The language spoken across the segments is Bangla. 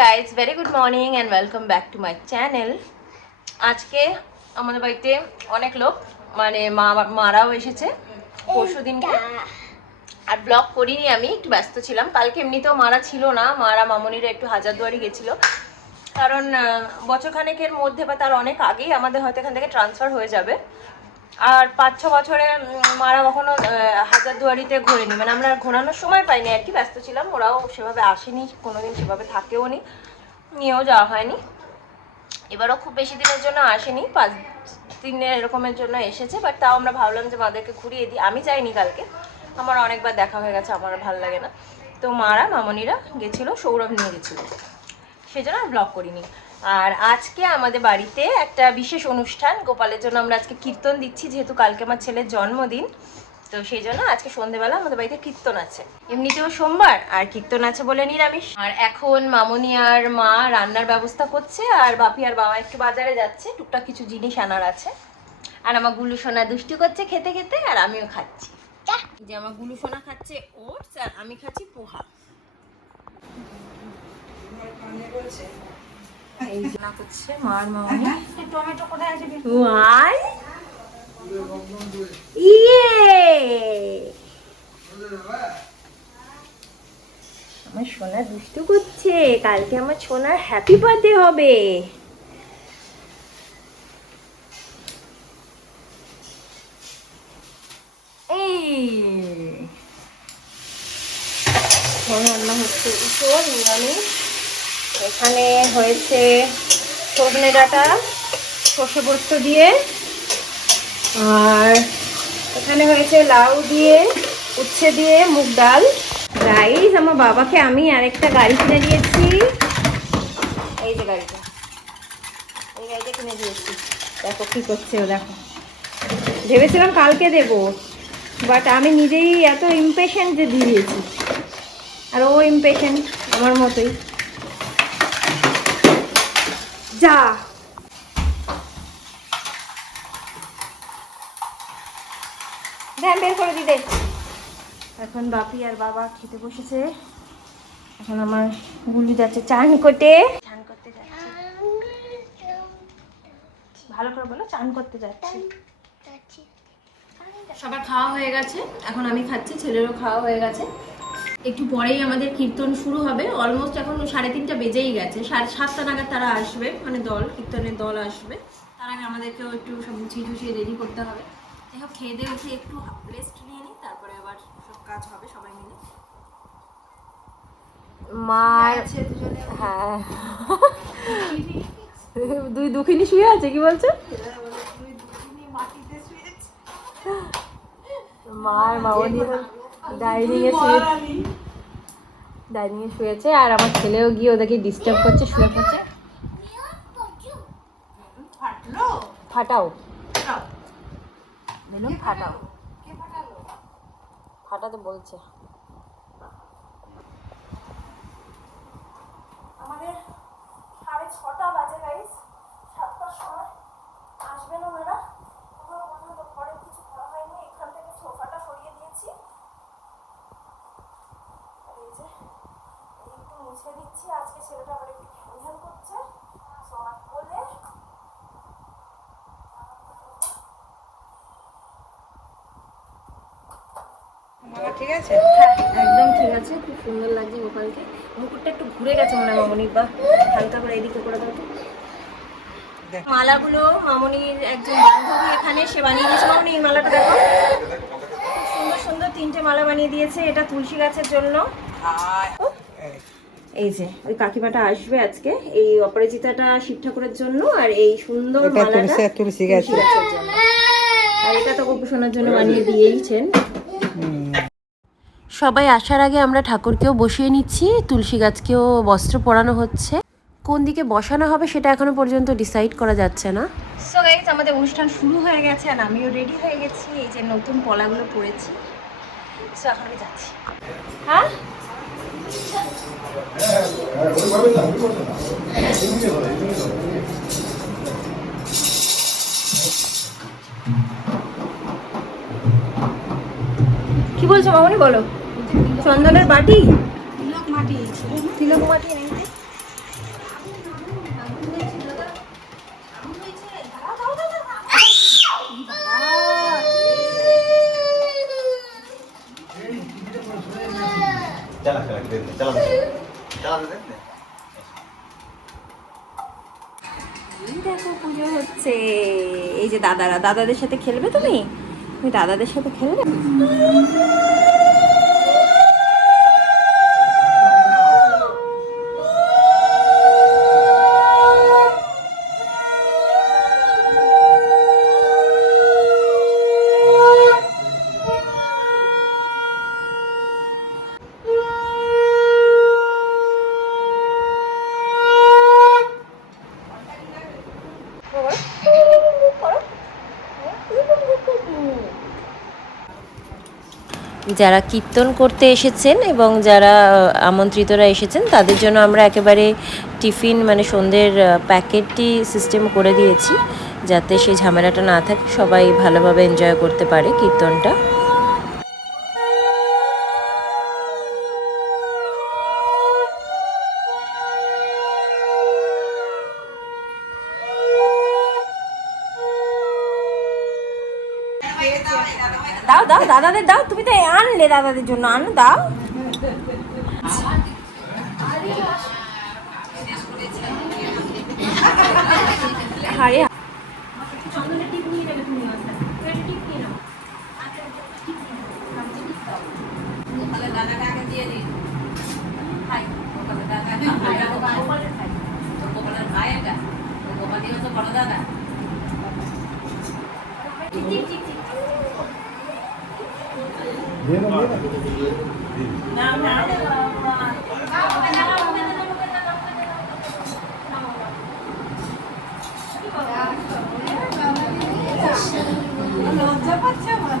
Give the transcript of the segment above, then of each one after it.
Guys, very good morning and welcome back to my channel. আজকে আমাদের বাড়িতে অনেক লোক, মানে মারাও এসেছে পরশু দিনকে। আর ব্লগ করিনি, আমি একটু ব্যস্ত ছিলাম। কালকে এমনিতেও মারা ছিল না, মারা মামনিরা একটু হাজারদুয়ারি গেছিলো, কারণ বছরখানেকের মধ্যে বা তার অনেক আগেই আমাদের হয়তো এখান থেকে ট্রান্সফার হয়ে যাবে। আর 5-6 বছরে মারা কখনো হাজারদুয়ারিতে ঘোরেনি, মানে আমরা ঘোরানোর সময় পাইনি আর কি, ব্যস্ত ছিলাম। ওরাও সেভাবে আসেনি কোনোদিন, সেভাবে থাকেও নি, নিয়েও যাওয়া হয়নি। এবারও খুব বেশি দিনের জন্য আসেনি, 5 দিনের এরকমের জন্য এসেছে। বাট তাও আমরা ভাবলাম যে মাদেরকে ঘুরিয়ে দিই। আমি যাইনি কালকে, আমার অনেকবার দেখা হয়ে গেছে, আমার ভালো লাগে না। তো মারা মামনিরা গেছিলো, সৌরভ নিয়ে গেছিলো, সেজন্য আর ব্লগ করিনি। আর আজকে আমাদের বাড়িতে একটা বিশেষ অনুষ্ঠান, গোপালের জন্য আমরা আজকে কীর্তন দিচ্ছি, যেহেতু কালকে আমার ছেলের জন্মদিন। তো সেই জন্য আজকে সন্ধেবেলা আমাদের বাড়িতে কীর্তন আছে। এমনিতেও সোমবার, আর কীর্তন আছে বলে নিরামিষ। আর এখন মামনি আর মা রান্নার ব্যবস্থা করছে, আর বাপি আর বাবা একটু বাজারে যাচ্ছে, টুকটাক কিছু জিনিস আনার আছে। আর আমার গুলু সোনা দুষ্টু করছে খেতে খেতে, আর আমিও খাচ্ছি। যে আমার গুলু সোনা খাচ্ছে ওটস, আর আমি খাচ্ছি পোহা। এই না করছে মার মামনি। টমেটো কোথায় আছে? ওয়াই আমার সোনা দুষ্টু করছে, কালকে আমার সোনার হ্যাপি বার্থডে হবে। রান্না হচ্ছে নিরামিষ। এখানে হয়েছে সজনে ডাঁটা সর্ষে পোস্ত দিয়ে, আর এখানে হয়েছে লাউ দিয়ে, উচ্ছে দিয়ে, মুগ ডাল। রাইস। আমার বাবাকে আমি আরেকটা গাড়ি কিনে দিয়েছি, এই যে গাড়িটা, এই গাড়িটা কিনে দিয়েছি। দেখো কি করছে ও, দেখো। ভেবেছিলাম কালকে দেব, বাট আমি নিজেই এত ইমপেশেন্ট যে দিয়ে দিয়েছি। আর ও ইমপেশেন্ট আমার মতোই। যা বের করে দিতে। এখন বাপি আর বাবা খেতে বসেছে। এখন আমার গুলি যাচ্ছে চান করতে যাচ্ছে। ভালো করে বলো, চান করতে যাচ্ছি। সবার খাওয়া হয়ে গেছে, এখন আমি খাচ্ছি, ছেলেরও খাওয়া হয়ে গেছে। একটু পরেই আমাদের কীর্তন শুরু হবে। অলমোস্ট এখন 3:30 বেজেই গেছে, 7:30 নাগাদ তারা আসবে, মানে কীর্তনের দল আসবে। তার আগে আমাদেরকেও একটু সব গুছিয়ে রেডি করতে হবে। দেখো খেয়ে দিয়ে উঠে একটু রেস্ট নিয়ে নিই, তারপরে আবার সব কাজ হবে সবাই মিলে। মার হ্যাঁ দুই দুঃখিনী শুয়ে আছে, কি বলছো? মার মামনি ডাইনিং এ শুয়েছে, আর আমার ছেলেও গিয়ে ওদেরকে ডিস্টার্ব করছে, শুয়ে পড়ছে। ফাটাও বেলুন, ফাটাও। ফাটাতে বলছে। আমাদের 6:30 বাজে গাইস, 7টার সময় আসবেন ওনারা। ঘরে কিছু করা হয়নি, এখান থেকে সোফাটা সরিয়ে দিয়েছি, এই যে একটু মুছে দিচ্ছি। আজকে ছেলেটা আবার একটু খেয়াল করছে, বলে ঠিক আছে। হ্যাঁ, একদম ঠিক আছে, খুব সুন্দর লাগছে গোপালকে। মুকুটটা একটু ঘুরে গেছে মনে হয় মামনির, বা হালকা করে এদিকে করে দাও। মালাগুলো মামনির একজন বান্ধবী এখানে, সে বানিয়ে দিয়েছে। মামনি এই মালাটা দেখো, খুব সুন্দর সুন্দর 3টে মালা বানিয়ে দিয়েছে। এটা তুলসী গাছের জন্য। এই যে ওই কাকিমাটা আসবে আজকে, এই অপরাজিতাটা শিব ঠাকুরের জন্য, আর এই সুন্দর মালাটা তুলসী গাছের জন্য। আর এটা তো গোপু সোনার জন্য বানিয়ে দিয়েইছেন। সবাই আসার আগে আমরা ঠাকুরকেও বসিয়ে নিচ্ছি, তুলসী গাছকেও বস্ত্র পরানো হচ্ছে। কোন দিকে বসানো হবে সেটা এখনো পর্যন্ত ডিসাইড করা যাচ্ছে না। সো গাইস, আমাদের অনুষ্ঠান শুরু হয়ে গেছে, আর আমিও রেডি হয়ে গেছি। এই যে নতুন পলাগুলো পরেছি। সো এখন আমি যাচ্ছি। হ্যাঁ, কি বলছো মামনি, বলো। চন্দনের বাটি, তিলক মাটি নেই। দেখো পুজো হচ্ছে। এই যে দাদাদের সাথে খেলবে, তুমি দাদাদের সাথে খেলবে। যারা কীর্তন করতে এসেছেন এবং যারা আমন্ত্রিতরা এসেছেন তাদের জন্য আমরা একেবারে টিফিন মানে সন্ধ্যের প্যাকেটটি সিস্টেম করে দিয়েছি, যাতে সেই ঝামেলাটা না থাকে, সবাই ভালোভাবে এনজয় করতে পারে কীর্তনটা। দাও দাও দাদাদের দাও, তুমি তো আনলে দাদাদের জন্য, আনো দাও। হারে লজ্জা পাচ্ছে আমার।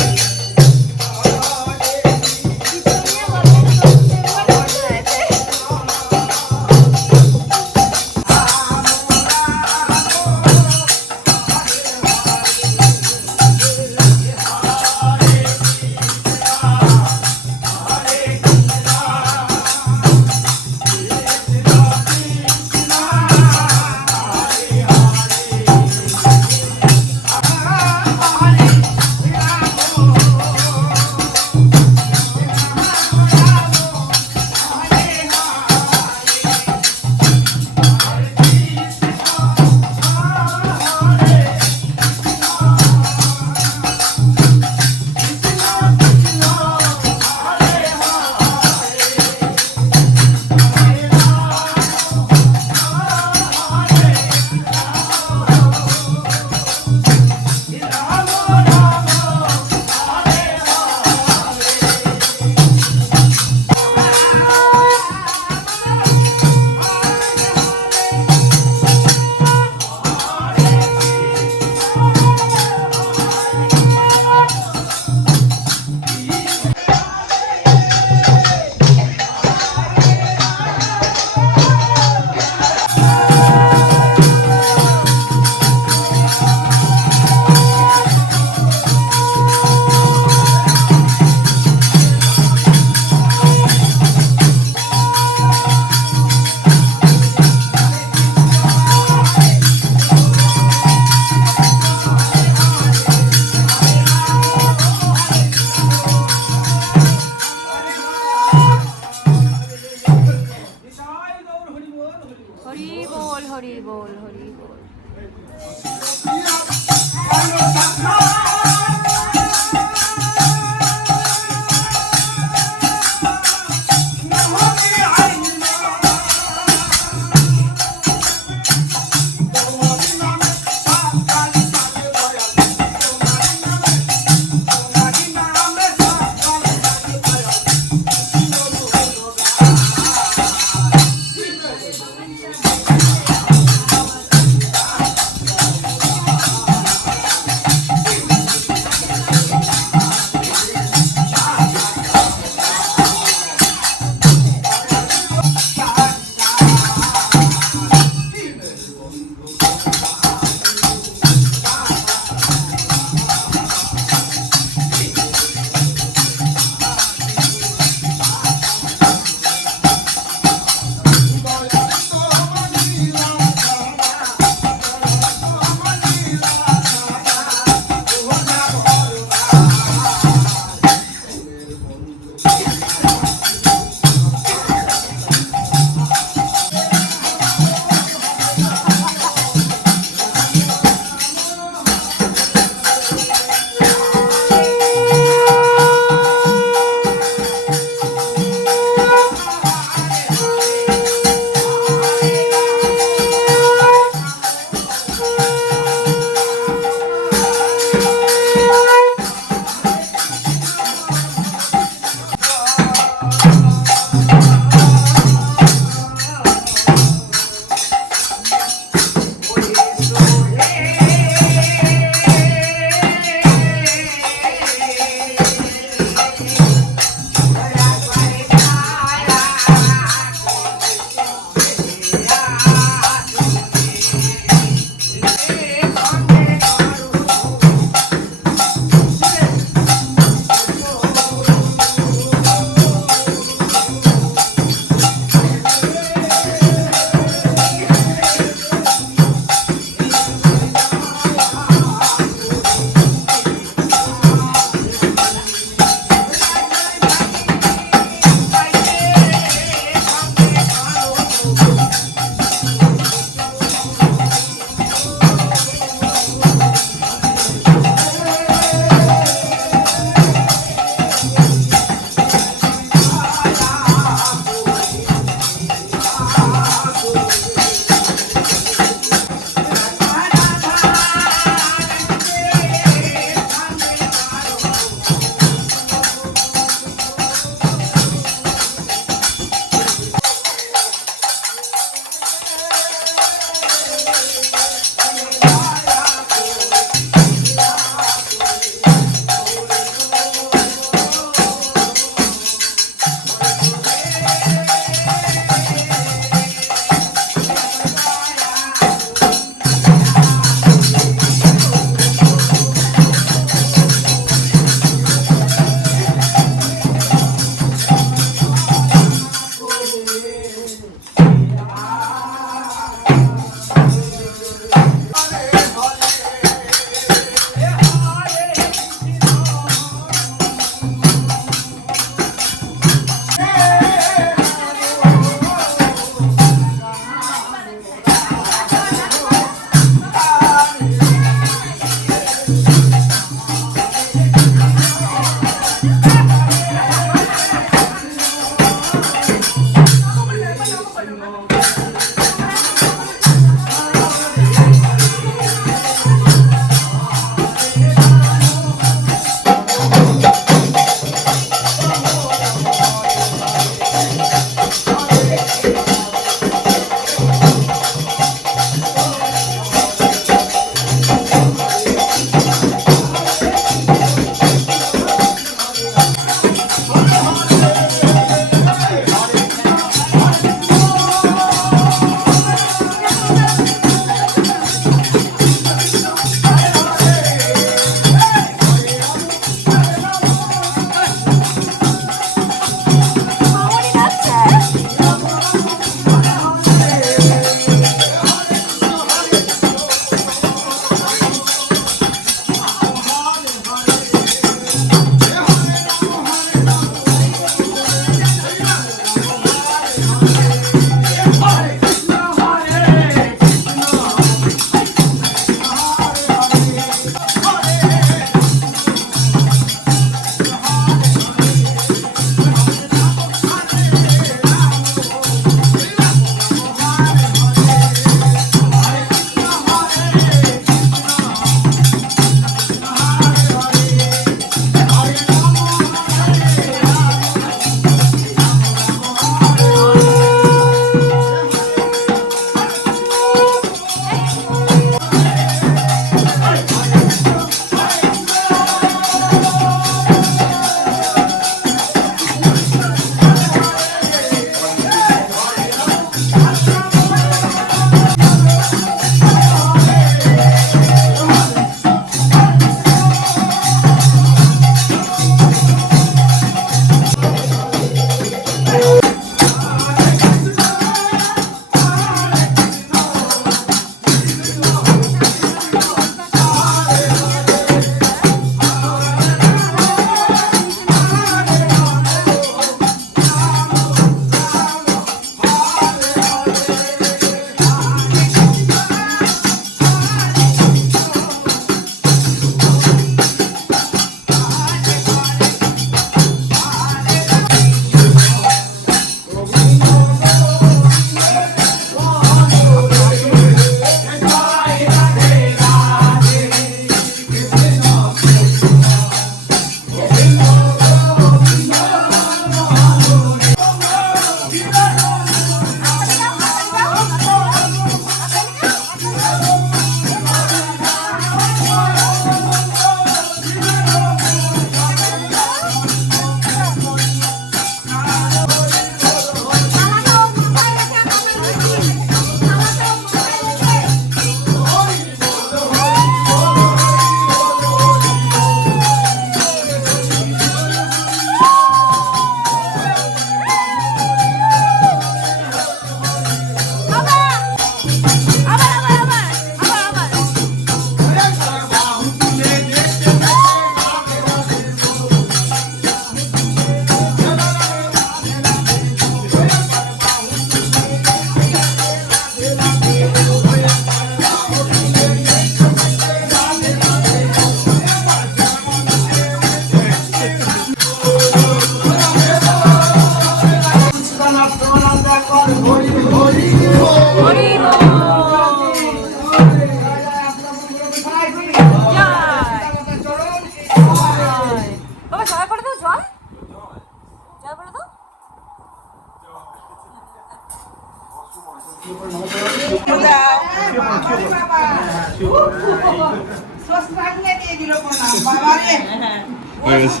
হয়ে গেছে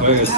হয়ে গেছে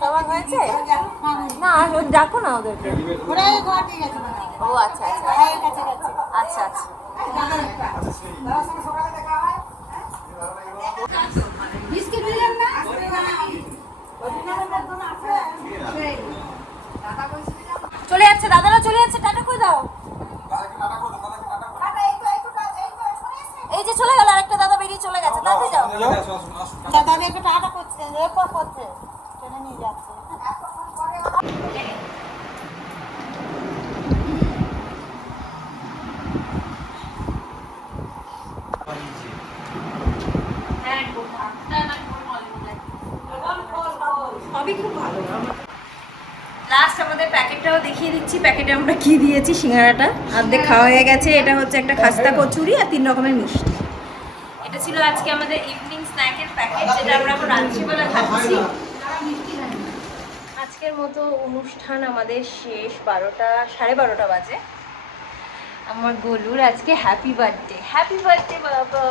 সবার হয়েছে না ডাকো না ওদেরকে ও আচ্ছা আচ্ছা আচ্ছা আচ্ছা চলে যাচ্ছে দাদারা চলে যাচ্ছে টাটা করে দাও এই যে চলে গেল আরেকটা দাদা বেরিয়ে চলে গেছে দাদি যাও দাদা একটু টাটা করছে রেকর্ড করছে ট্রেনে নিয়ে যাচ্ছে লাস্ট আমাদের প্যাকেটটাও দেখিয়ে দিচ্ছি প্যাকেটে আমরা কি দিয়েছি সিঙ্গারাটা অর্ধেক খাওয়া হয়ে গেছে এটা হচ্ছে একটা খাস্তা কচুরি আর 3 রকমের মিষ্টি এটা ছিল আজকে আমাদের ইভিনিং স্ন্যাকের প্যাকেট যেটা আমরা এখন রাত্রিবেলা খাচ্ছি আজকের মতো অনুষ্ঠান আমাদের শেষ 12টা 12:30 বাজে আমার গোলুর আজকে হ্যাপি বার্থডে বাবা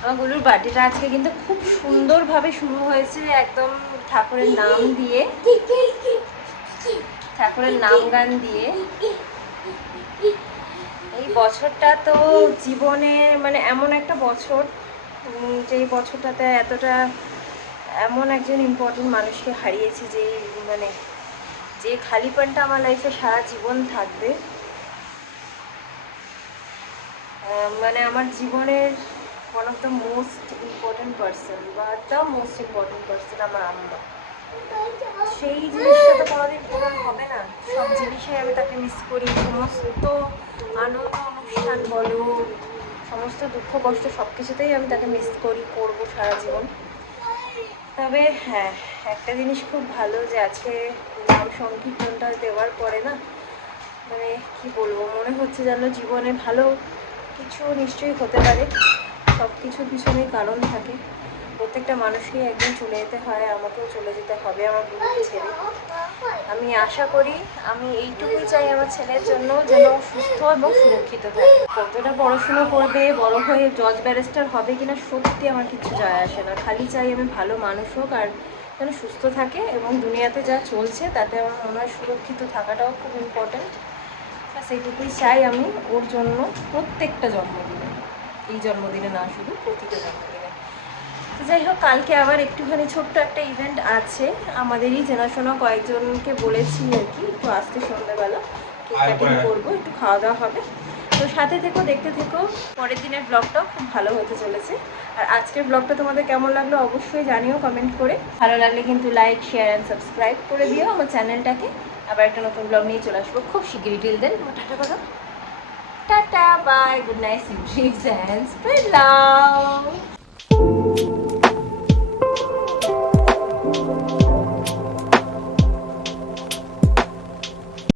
আমার গোলুর বার্থডেটা আজকে কিন্তু খুব সুন্দরভাবে শুরু হয়েছে একদম ঠাকুরের নাম দিয়ে ঠাকুরের নাম গান দিয়ে এই বছরটা তো জীবনে মানে এমন একটা বছর যেই বছরটাতে এতটা এমন একজন ইম্পর্টেন্ট মানুষকে হারিয়েছি যে মানে যে খালিপনটা আমার লাইফে সারা জীবন থাকবে মানে আমার জীবনের one of the most important person বা দ্য মোস্ট ইম্পর্টেন্ট পার্সন আমার আম্মা সেই জিনিসটা তো কোনোদিন পূরণ হবে না সব জিনিসে আমি তাকে মিস করি সমস্ত আনন্দ অনুষ্ঠান বলো সমস্ত দুঃখ কষ্ট সব কিছুতেই আমি তাকে মিস করবো সারা জীবন তবে হ্যাঁ একটা জিনিস খুব ভালো যে আজকে নাম সংকীর্তনটা দেওয়ার পরে না মানে কি বলবো মনে হচ্ছে যেন জীবনে ভালো কিছু নিশ্চয়ই হতে পারে সব কিছুর পিছনেই কারণ থাকে প্রত্যেকটা মানুষকেই একদিন চলে যেতে হয় আমাকেও চলে যেতে হবে আমার গুরুকে ছেড়ে আমি আশা করি আমি এইটুকুই চাই আমার ছেলের জন্য যেন সুস্থ এবং সুরক্ষিত থাকে কতটা পড়াশুনো করবে বড় হয়ে জজ ব্যারিস্টার হবে কিনা সত্যি আমার কিছু যায় আসে না খালি চাই আমি ভালো মানুষ হোক আর যেন সুস্থ থাকে এবং দুনিয়াতে যা চলছে তাতে আমার মনে হয় সুরক্ষিত থাকাটাও খুব ইম্পর্ট্যান্ট সেইটুকুই চাই আমি ওর জন্য প্রত্যেকটা জন্মদিনে এই জন্মদিনে না শুধু প্রতিটা জন্মদিনে তো যাই হোক কালকে আবার একটুখানি ছোট্ট একটা ইভেন্ট আছে আমাদেরই চেনাশোনা কয়েকজনকে বলেছি আর কি একটু আসতে সন্ধ্যাবেলা কেক কাটিং করবো একটু খাওয়া দাওয়া হবে তো সাথে থেকো দেখতে থেকো পরের দিনের ব্লগটাও খুব ভালো হতে চলেছে আর আজকের ব্লগটা তোমাদের কেমন লাগলো অবশ্যই জানিও কমেন্ট করে ভালো লাগলে কিন্তু লাইক শেয়ার অ্যান্ড সাবস্ক্রাইব করে দিও আমার চ্যানেলটাকে আবার একটা নতুন ব্লগ নিয়ে চলে আসবো খুব শিগগিরই টিল দেন টাটা করো tata bye good night sweet dreams and spread love